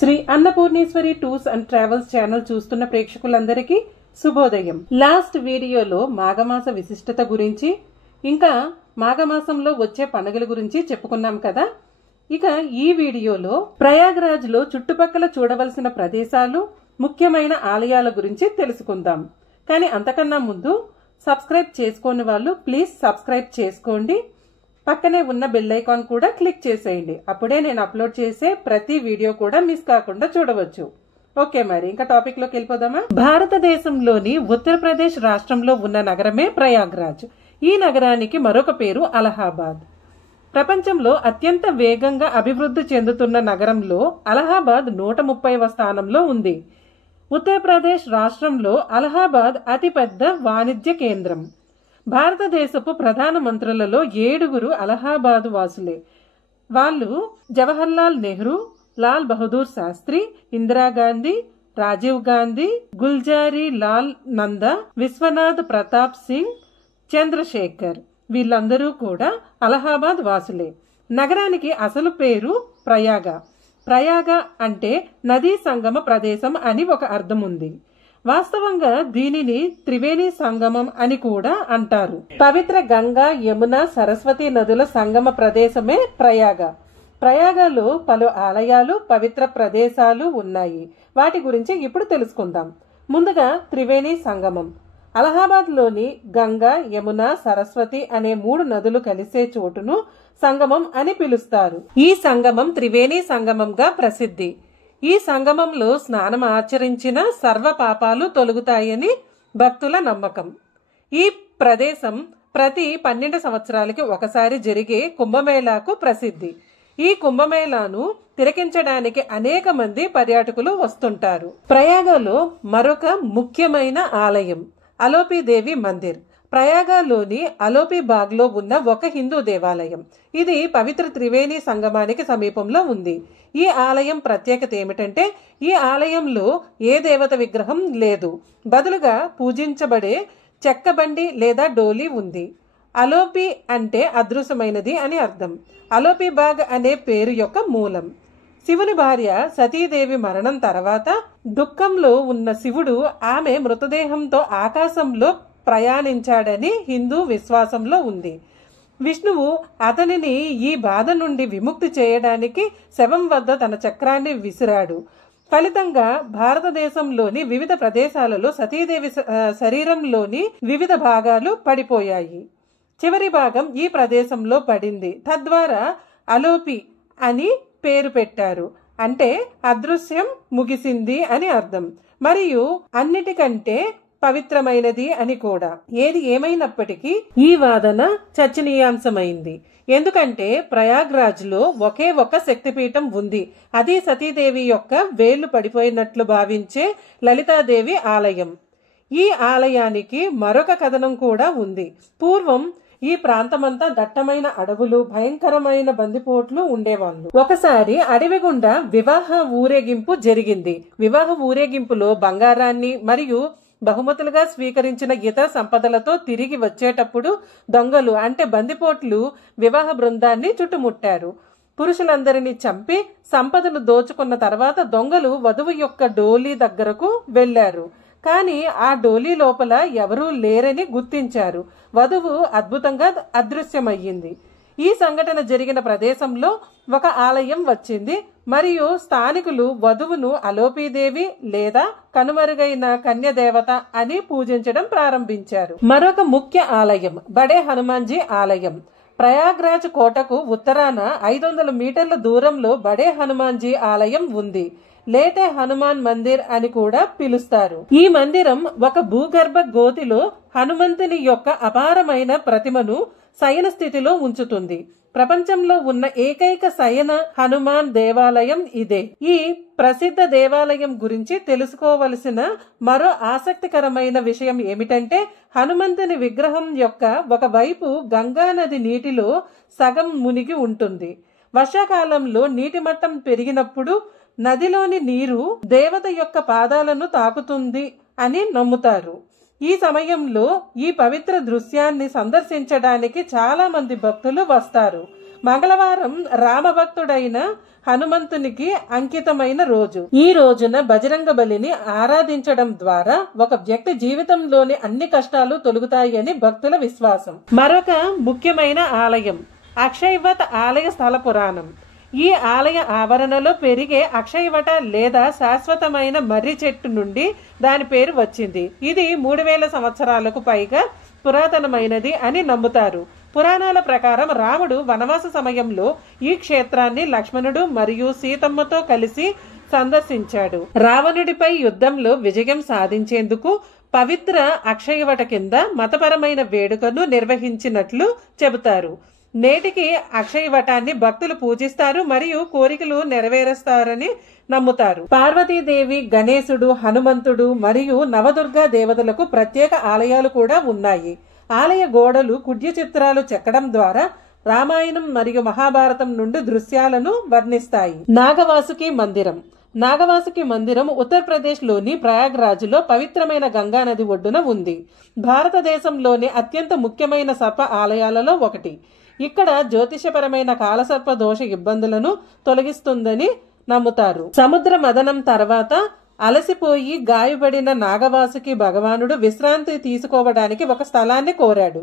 Shri Annapurneshwari tours and travels channel చూస్తున్న ప్రేక్షకులందరికీ శుభోదయం. లాస్ట్ వీడియోలో మాఘమాస విశిష్టత గురించి ఇంకా మాఘమాసంలో వచ్చే పండుగల గురించి చెప్పుకున్నాం కదా. ఇక ఈ వీడియోలో ప్రయాగ్రాజ్ లో చుట్టుపక్కల చూడవలసిన ప్రదేశాలు, ముఖ్యమైన ఆలయాల గురించి తెలుసుకుందాం. కానీ అంతకన్నా ముందు సబ్స్క్రైబ్ చేసుకోని వాళ్ళు ప్లీజ్ సబ్స్క్రైబ్ చేసుకోండి. పక్కనే ఉన్న బెల్ ఐకాన్ కూడా క్లిక్ చేసేయండి. అప్పుడే నేను అప్లోడ్ చేసే ప్రతి వీడియో కూడా మిస్ కాకుండా చూడవచ్చు. ఓకే, మరి ఇంకా టాపిక్ లోకి వెళ్ళిపోదామా. భారతదేశంలోని ఉత్తరప్రదేశ్ రాష్ట్రంలో ఉన్న నగరమే ప్రయాగ్రాజ్. ఈ నగరానికి మరొక పేరు అలహాబాద్. ప్రపంచంలో అత్యంత వేగంగా అభివృద్ధి చెందుతున్న నగరంలో అలహాబాద్ 130వ స్థానంలో ఉంది. ఉత్తరప్రదేశ్ రాష్ట్రంలో అలహాబాద్ అతిపెద్ద వాణిజ్య కేంద్రం. భారతదేశపు ప్రధాన మంత్రులలో 7 అలహాబాద్ వాసులే. వాళ్ళు జవహర్లాల్ నెహ్రూ, లాల్ బహదూర్ శాస్త్రి, ఇందిరాగాంధీ, రాజీవ్ గాంధీ, గుల్జారీ లాల్ నందా, విశ్వనాథ్ ప్రతాప్ సింగ్, చంద్రశేఖర్ వీళ్ళందరూ కూడా అలహాబాద్ వాసులే. నగరానికి అసలు పేరు ప్రయాగ. ప్రయాగ అంటే నదీ సంగమ ప్రదేశం అని ఒక అర్థం ఉంది. వాస్తవంగా దీనిని త్రివేణి సంగమం అని కూడా అంటారు. పవిత్ర గంగా, యమున, సరస్వతి నదుల సంగమ ప్రదేశమే ప్రయాగ. ప్రయాగలో పలు ఆలయాలు, పవిత్ర ప్రదేశాలు ఉన్నాయి. వాటి గురించి ఇప్పుడు తెలుసుకుందాం. ముందుగా త్రివేణి సంగమం. అలహాబాద్ లోని గంగా, యమున, సరస్వతి అనే 3 నదులు కలిసే చోటును సంగమం అని పిలుస్తారు. ఈ సంగమం త్రివేణి సంగమంగా ప్రసిద్ధి. ఈ సంగమంలో స్నానం ఆచరించిన సర్వ పాపాలు తొలగుతాయని భక్తుల నమ్మకం. ఈ ప్రదేశం ప్రతి 12 సంవత్సరాలకి ఒకసారి జరిగే కుంభమేళాకు ప్రసిద్ధి. ఈ కుంభమేళాను తిలకించడానికి అనేక మంది పర్యాటకులు వస్తుంటారు. ప్రయాగలో మరొక ముఖ్యమైన ఆలయం అలోపీదేవి మందిర్. ప్రయాగలోని అలోపి బాగ్ లో ఉన్న ఒక హిందూ దేవాలయం. ఇది పవిత్ర త్రివేణి సంగమానికి సమీపంలో ఉంది. ఈ ఆలయం ప్రత్యేకత ఏమిటంటే ఈ ఆలయంలో ఏ దేవత విగ్రహం లేదు. బదులుగా పూజించబడే చెక్కబండి లేదా డోలి ఉంది. అలోపి అంటే అదృశ్యమైనది అని అర్థం. అలోపి బాగ్ అనే పేరు యొక్క మూలం. శివుని భార్య సతీదేవి మరణం తర్వాత దుఃఖంలో ఉన్న శివుడు ఆమె మృతదేహంతో ఆకాశంలో ప్రయాణించాడని హిందూ విశ్వాసంలో ఉంది. విష్ణువు అతనిని ఈ బాధ నుండి విముక్తి చేయడానికి శవం వద్ద తన చక్రాన్ని విసిరాడు. ఫలితంగా భారతదేశంలోని వివిధ ప్రదేశాలలో సతీదేవి శరీరంలోని వివిధ భాగాలు పడిపోయాయి. చివరి భాగం ఈ ప్రదేశంలో పడింది. తద్వారా అలోపి అని పేరు పెట్టారు. అంటే అదృశ్యం ముగిసింది అని అర్థం. మరియు అన్నిటికంటే పవిత్రమైనది అని కూడా. ఏది ఏమైనప్పటికీ ఈ వాదన చర్చనీయాంశమైంది. ఎందుకంటే ప్రయాగ్రాజ్ లో ఒకే ఒక శక్తిపీఠం ఉంది. అది సతీదేవి యొక్క వేళ్లు పడిపోయినట్లు భావించే లలితాదేవి ఆలయం. ఈ ఆలయానికి మరొక కథనం కూడా ఉంది. పూర్వం ఈ ప్రాంతమంతా దట్టమైన అడవులు, భయంకరమైన బందిపోట్లు ఉండేవాళ్ళు. ఒకసారి అడవి గుండా వివాహ ఊరేగింపు జరిగింది. వివాహ ఊరేగింపులో బంగారాన్ని మరియు బహుమతులుగా స్వీకరించిన ఇతర సంపదలతో తిరిగి వచ్చేటప్పుడు దొంగలు అంటే బందిపోట్లు వివాహ బృందాన్ని చుట్టుముట్టారు. పురుషులందరినీ చంపి సంపదను దోచుకున్న తర్వాత దొంగలు వధువు యొక్క డోలీ దగ్గరకు వెళ్లారు. కానీ ఆ డోలీ లోపల ఎవరూ లేరని గుర్తించారు. వధువు అద్భుతంగా అదృశ్యమయ్యింది. ఈ సంఘటన జరిగిన ప్రదేశంలో ఒక ఆలయం వచ్చింది మరియు స్థానికులు వధువును అలోపీదేవి లేదా కనుమరుగైన కన్యదేవత అని పూజించడం ప్రారంభించారు. మరొక ముఖ్య ఆలయం బడే హనుమాన్జీ ఆలయం. ప్రయాగ్రాజ్ కోటకు ఉత్తరాన 500 మీటర్ల దూరంలో బడే హనుమాన్జీ ఆలయం ఉంది. లేటే హనుమాన్ మందిర్ అని కూడా పిలుస్తారు. ఈ మందిరం ఒక భూగర్భ గోతిలో హనుమంతుని యొక్క అపారమైన ప్రతిమను శయన స్థితిలో ఉంచుతుంది. ప్రపంచంలో ఉన్న ఏకైక శయన హనుమాన్ దేవాలయం ఇదే. ఈ ప్రసిద్ధ దేవాలయం గురించి తెలుసుకోవలసిన మరో ఆసక్తికరమైన విషయం ఏమిటంటే హనుమంతుని విగ్రహం యొక్క ఒక వైపు గంగా నది నీటిలో సగం మునిగి ఉంటుంది. వర్షాకాలంలో నీటి మట్టం పెరిగినప్పుడు నదిలోని నీరు దేవత యొక్క పాదాలను తాకుతుంది అని నమ్ముతారు. ఈ సమయంలో ఈ పవిత్ర దృశ్యాన్ని సందర్శించడానికి చాలా మంది భక్తులు వస్తారు. మంగళవారం రామభక్తుడైన హనుమంతునికి అంకితమైన రోజు. ఈ రోజున బజరంగ బలిని ఆరాధించడం ద్వారా ఒక వ్యక్తి జీవితంలోని అన్ని కష్టాలు తొలగుతాయని భక్తుల విశ్వాసం. మరొక ముఖ్యమైన ఆలయం అక్షయవట్ ఆలయ స్థల పురాణం. ఈ ఆలయ ఆవరణలో పెరిగే అక్షయవట లేదా శాశ్వతమైన మర్రి చెట్టు నుండి దాని పేరు వచ్చింది. ఇది 3000 సంవత్సరాలకు పైగా పురాతనమైనది అని నమ్ముతారు. పురాణాల ప్రకారం రాముడు వనవాస సమయంలో ఈ క్షేత్రాన్ని లక్ష్మణుడు మరియు సీతమ్మతో కలిసి సందర్శించాడు. రావణుడిపై యుద్ధంలో విజయం సాధించేందుకు పవిత్ర అక్షయవట కింద మతపరమైన వేడుకను నిర్వహించినట్లు చెబుతారు. నేటికి అక్షయవటాన్ని భక్తులు పూజిస్తారు మరియు కోరికలు నెరవేరుస్తారని నమ్ముతారు. పార్వతీదేవి, గణేశుడు, హనుమంతుడు మరియు నవదుర్గా దేవతలకు ప్రత్యేక ఆలయాలు కూడా ఉన్నాయి. ఆలయ గోడలు కుడ్య చిత్రాలు చెక్కడం ద్వారా రామాయణం మరియు మహాభారతం నుండి దృశ్యాలను వర్ణిస్తాయి. నాగవాసుకి మందిరం. నాగవాసుకి మందిరం ఉత్తరప్రదేశ్ లోని ప్రయాగ్రాజ్లో పవిత్రమైన గంగా నది ఒడ్డున ఉంది. భారతదేశంలోని అత్యంత ముఖ్యమైన సర్ప ఆలయాలలో ఒకటి. ఇక్కడ జ్యోతిషపరమైన కాలసర్ప దోష ఇబ్బందులను తొలగిస్తుందని నమ్ముతారు. సముద్ర మదనం తర్వాత అలసిపోయి గాయపడిన నాగవాసుకి భగవానుడు విశ్రాంతి తీసుకోవడానికి ఒక స్థలాన్ని కోరాడు.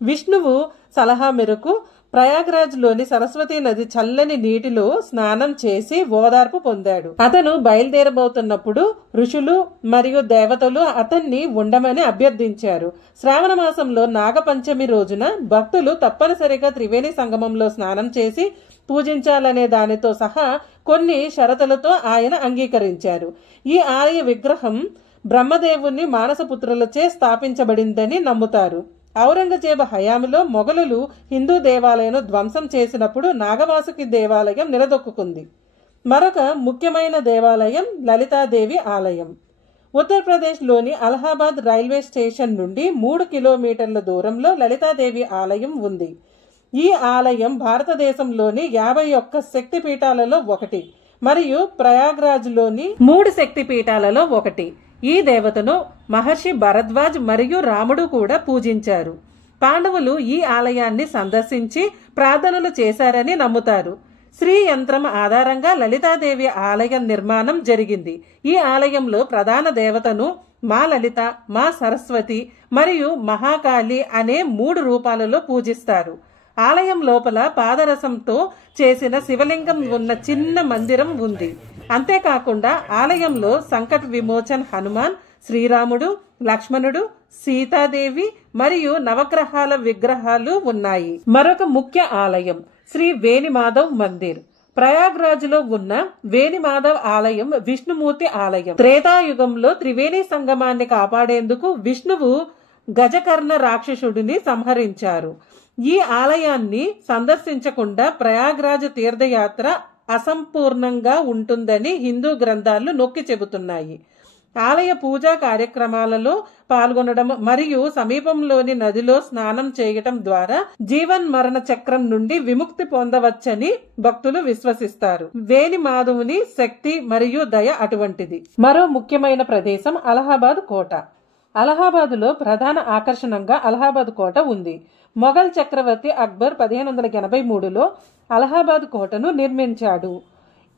విష్ణువు సలహా మేరకు ప్రయాగ్రాజ్ లోని సరస్వతి నది చల్లని నీటిలో స్నానం చేసి ఓదార్పు పొందాడు. అతను బయలుదేరబోతున్నప్పుడు ఋషులు మరియు దేవతలు అతన్ని ఉండమని అభ్యర్థించారు. శ్రావణ మాసంలో నాగపంచమి రోజున భక్తులు తప్పనిసరిగా త్రివేణి సంగమంలో స్నానం చేసి పూజించాలనే దానితో సహా కొన్ని షరతులతో ఆయన అంగీకరించారు. ఈ ఆలయ విగ్రహం బ్రహ్మదేవుని మానసపుత్రులచే స్థాపించబడిందని నమ్ముతారు. ఔరంగజేబు హయాంలో మొఘలులు హిందూ దేవాలయం ధ్వంసం చేసినప్పుడు నాగవాసుకి దేవాలయం నిలదొక్కుంది. మరొక ముఖ్యమైన దేవాలయం లలితాదేవి ఆలయం. ఉత్తరప్రదేశ్లోని అలహాబాద్ రైల్వే స్టేషన్ నుండి 3 కిలోమీటర్ల దూరంలో లలితాదేవి ఆలయం ఉంది. ఈ ఆలయం భారతదేశంలోని 51 శక్తిపీఠాలలో ఒకటి మరియు ప్రయాగ్రాజ్లోని 3 శక్తిపీఠాలలో ఒకటి. ఈ దేవతను మహర్షి భరద్వాజ్ మరియు రాముడు కూడా పూజించారు. పాండవులు ఈ ఆలయాన్ని సందర్శించి ప్రార్థనలు చేశారని నమ్ముతారు. శ్రీ యంత్రం ఆధారంగా లలితాదేవి ఆలయ నిర్మాణం జరిగింది. ఈ ఆలయంలో ప్రధాన దేవతను మా లలిత, మా సరస్వతి మరియు మహాకాళి అనే 3 రూపాలలో పూజిస్తారు. ఆలయం లోపల పాదరసంతో చేసిన శివలింగం ఉన్న చిన్న మందిరం ఉంది. అంతేకాకుండా ఆలయంలో సంకట విమోచన్ హనుమాన్, శ్రీరాముడు, లక్ష్మణుడు, సీతాదేవి మరియు నవగ్రహాల విగ్రహాలు ఉన్నాయి. మరొక ముఖ్య ఆలయం శ్రీ వేణిమాధవ్ మందిర్. ప్రయాగ్రాజ్లో ఉన్న వేణిమాధవ్ ఆలయం విష్ణుమూర్తి ఆలయం. త్రేతాయుగంలో త్రివేణి సంగమాన్ని కాపాడేందుకు విష్ణువు గజకర్ణ రాక్షసుడిని సంహరించారు. ఈ ఆలయాన్ని సందర్శించకుండా ప్రయాగ్రాజ్ తీర్థయాత్ర అసంపూర్ణంగా ఉంటుందని హిందూ గ్రంథాలు నొక్కి చెబుతున్నాయి. ఆలయ పూజా కార్యక్రమాలలో పాల్గొనడం మరియు సమీపంలోని నదిలో స్నానం చేయటం ద్వారా జీవన్ మరణ చక్రం నుండి విముక్తి పొందవచ్చని భక్తులు విశ్వసిస్తారు. వేణి మాధవుని శక్తి మరియు దయ అటువంటిది. మరో ముఖ్యమైన ప్రదేశం అలహాబాద్ కోట. అలహాబాద్లో ప్రధాన ఆకర్షణంగా అలహాబాద్ కోట ఉంది. మొఘల్ చక్రవర్తి అక్బర్ 1583లో అలహాబాద్ కోటను నిర్మించాడు.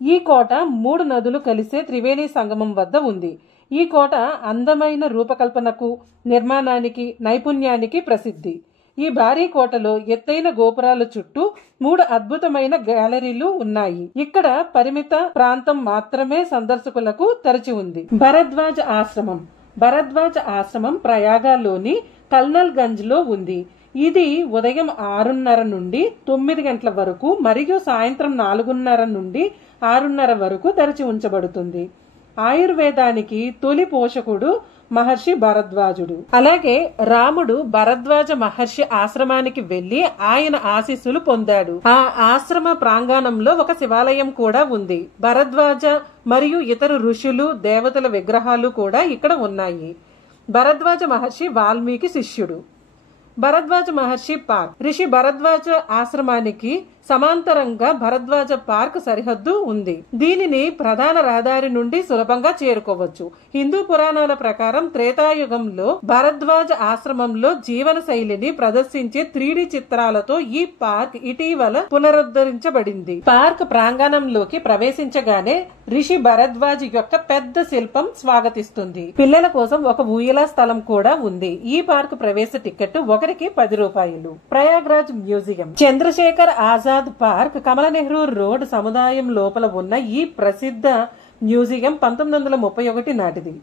ఈ కోట 3 నదులు కలిసే త్రివేణి సంగమం వద్ద ఉంది. ఈ కోట అందమైన రూపకల్పనకు, నిర్మాణానికి, నైపుణ్యానికి ప్రసిద్ధి. ఈ భారీ కోటలో ఎత్తైన గోపురాల చుట్టూ 3 అద్భుతమైన గ్యాలరీలు ఉన్నాయి. ఇక్కడ పరిమిత ప్రాంతం మాత్రమే సందర్శకులకు తెరచి ఉంది. భరద్వాజ్ ఆశ్రమం. భరద్వాజ్ ఆశ్రమం ప్రయాగలోని కల్నల్ గంజ్ లో ఉంది. ఇది ఉదయం 6:30 నుండి 9 గంటల వరకు మరియు సాయంత్రం 4:30 నుండి 6:30 వరకు తెరచి ఉంచబడుతుంది. ఆయుర్వేదానికి తొలి పోషకుడు మహర్షి భరద్వాజుడు. అలాగే రాముడు భరద్వాజ మహర్షి ఆశ్రమానికి వెళ్లి ఆయన ఆశీస్సులు పొందాడు. ఆ ఆశ్రమ ప్రాంగణంలో ఒక శివాలయం కూడా ఉంది. భరద్వాజ మరియు ఇతర ఋషులు, దేవతల విగ్రహాలు కూడా ఇక్కడ ఉన్నాయి. భరద్వాజ మహర్షి వాల్మీకి శిష్యుడు. భరద్వాజ మహర్షి పార్క్. ఋషి భరద్వాజ ఆశ్రమానికి సమాంతరంగా భరద్వాజ పార్క్ సరిహద్దు ఉంది. దీనిని ప్రధాన రహదారి నుండి సులభంగా చేరుకోవచ్చు. హిందూ పురాణాల ప్రకారం త్రేతాయుగంలో భరద్వాజ ఆశ్రమంలో జీవన శైలిని ప్రదర్శించే 3D చిత్రాలతో ఈ పార్క్ ఇటీవల పునరుద్ధరించబడింది. పార్క్ ప్రాంగణంలోకి ప్రవేశించగానే రిషి భరద్వాజ్ యొక్క పెద్ద శిల్పం స్వాగతిస్తుంది. పిల్లల కోసం ఒక ఊయల స్థలం కూడా ఉంది. ఈ పార్క్ ప్రవేశ టికెట్ ఒకరికి 10 రూపాయలు. ప్రయాగ్రాజ్ మ్యూజియం. చంద్రశేఖర్ ఆజాద్ పార్క్ కమల నెహ్రూ రోడ్ సముదాయం లోపల ఉన్న ఈ ప్రసిద్ధ మ్యూజియం 1931 నాటిది.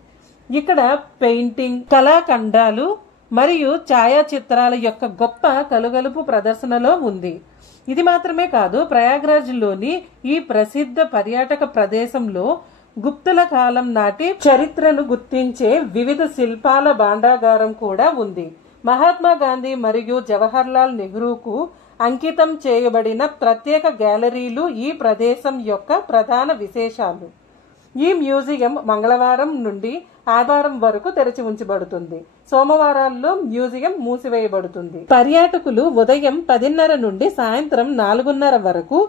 ఇక్కడ పెయింటింగ్, కళాఖండాలు మరియు ఛాయాచిత్రాల యొక్క గొప్ప కలుగలుపు ప్రదర్శనలో ఉంది. ఇది మాత్రమే కాదు, ప్రయాగ్రాజ్ లోని ఈ ప్రసిద్ధ పర్యాటక ప్రదేశంలో గుప్తుల కాలం నాటి చరిత్రను గుర్తించే వివిధ శిల్పాల భాండాగారం కూడా ఉంది. మహాత్మా గాంధీ మరియు జవహర్ లాల్ నెహ్రూకు అంకితం చేయబడిన ప్రత్యేక గ్యాలరీలు ఈ ప్రదేశం యొక్క ప్రధాన విశేషాలు. ఈ మ్యూజియం మంగళవారం నుండి ఆదివారం వరకు తెరిచి ఉంచబడుతుంది. సోమవారాల్లో మ్యూజియం మూసివేయబడుతుంది. పర్యాటకులు ఉదయం 10:30 నుండి సాయంత్రం 4:30 వరకు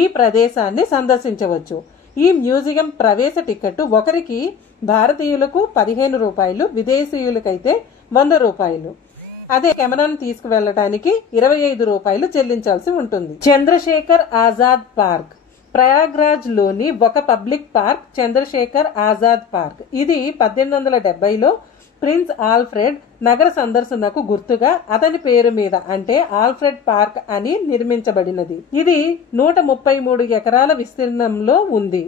ఈ ప్రదేశాన్ని సందర్శించవచ్చు. ఈ మ్యూజియం ప్రవేశ టికెట్ ఒకరికి భారతీయులకు 15 రూపాయలు, విదేశీయులకైతే 100 రూపాయలు. అదే కెమెరాను తీసుకువెళ్లడానికి 25 రూపాయలు చెల్లించాల్సి ఉంటుంది. చంద్రశేఖర్ ఆజాద్ పార్క్. ప్రయాగ్రాజ్ లోని ఒక public park Chandrashekhar Azad park. ఇది 1870లో ప్రిన్స్ ఆల్ఫ్రెడ్ నగర సందర్శనకు గుర్తుగా అతని పేరు మీద అంటే ఆల్ఫ్రెడ్ పార్క్ అని నిర్మించబడినది. ఇది 133 ఎకరాల విస్తీర్ణంలో ఉంది.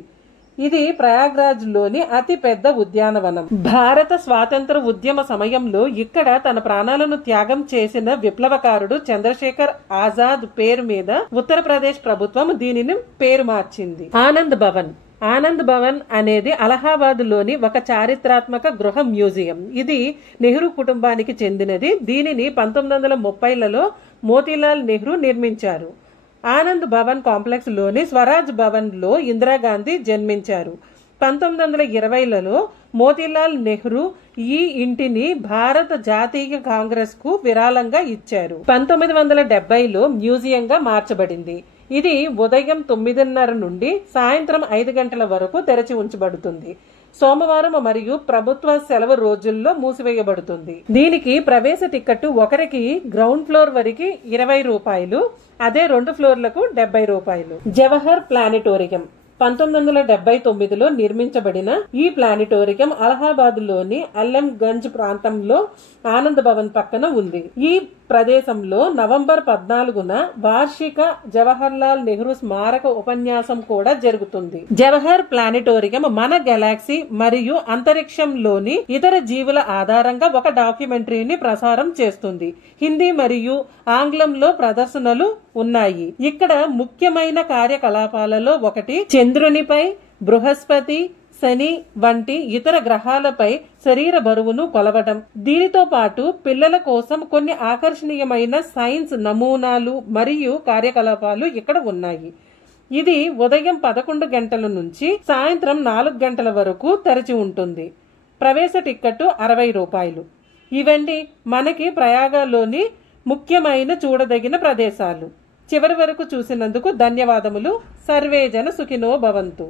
ఇది ప్రయాగ్రాజ్ లోని అతి పెద్ద ఉద్యానవనం. భారత స్వాతంత్ర ఉద్యమ సమయంలో ఇక్కడ తన ప్రాణాలను త్యాగం చేసిన విప్లవకారుడు చంద్రశేఖర్ ఆజాద్ పేరు మీద ఉత్తరప్రదేశ్ ప్రభుత్వం దీనిని పేరు మార్చింది. ఆనంద్ భవన్. ఆనంద్ భవన్ అనేది అలహాబాద్ లోని ఒక చారిత్రాత్మక గృహ మ్యూజియం. ఇది నెహ్రూ కుటుంబానికి చెందినది. దీనిని 1930లలో మోతీలాల్ నెహ్రూ నిర్మించారు. ఆనంద్ భవన్ కాంప్లెక్స్ లోని స్వరాజ్ భవన్ లో ఇందిరాగాంధీ జన్మించారు. 1920లలో మోతీలాల్ నెహ్రూ ఈ ఇంటిని భారత జాతీయ కాంగ్రెస్ కు విరాళంగా ఇచ్చారు. 1970లో మ్యూజియంగా మార్చబడింది. ఇది ఉదయం 9:30 నుండి సాయంత్రం 5 గంటల వరకు తెరచి ఉంచబడుతుంది. సోమవారం మరియు ప్రభుత్వ సెలవు రోజుల్లో మూసివేయబడుతుంది. దీనికి ప్రవేశ టికెట్ ఒకరికి గ్రౌండ్ ఫ్లోర్ వరకు 20 రూపాయలు, అదే 2 ఫ్లోర్లకు 70 రూపాయలు. జవహర్ ప్లానిటోరియం. 1979లో నిర్మించబడిన ఈ ప్లానిటోరియం అలహాబాద్ లోని అల్లంగంజ్ ప్రాంతంలో ఆనంద్ భవన్ పక్కన ఉంది. ఈ ప్రదేశంలో నవంబర్ 14న వార్షిక జవహర్ లాల్ నెహ్రూ స్మారక ఉపన్యాసం కూడా జరుగుతుంది. జవహర్ ప్లానిటోరియం మన గెలాక్సీ మరియు అంతరిక్షంలోని ఇతర జీవుల ఆధారంగా ఒక డాక్యుమెంటరీని ప్రసారం చేస్తుంది. హిందీ మరియు ఆంగ్లంలో ప్రదర్శనలు ఉన్నాయి. ఇక్కడ ముఖ్యమైన కార్యకలాపాలలో ఒకటి చంద్రునిపై, బృహస్పతి, శని వంటి ఇతర గ్రహాలపై శరీర బరువును కొలవడం. దీనితో పాటు పిల్లల కోసం కొన్ని ఆకర్షణీయమైన సైన్స్ నమూనాలు మరియు కార్యకలాపాలు ఇక్కడ ఉన్నాయి. ఇది ఉదయం 11 గంటల నుంచి సాయంత్రం 4 గంటల వరకు తెరిచి ఉంటుంది. ప్రవేశ టికెట్ 60 రూపాయలు. ఇవన్నీ మనకి ప్రయాగలోని ముఖ్యమైన చూడదగిన ప్రదేశాలు. చివరి వరకు చూసినందుకు ధన్యవాదములు. సర్వేజన సుఖినో భవంతు.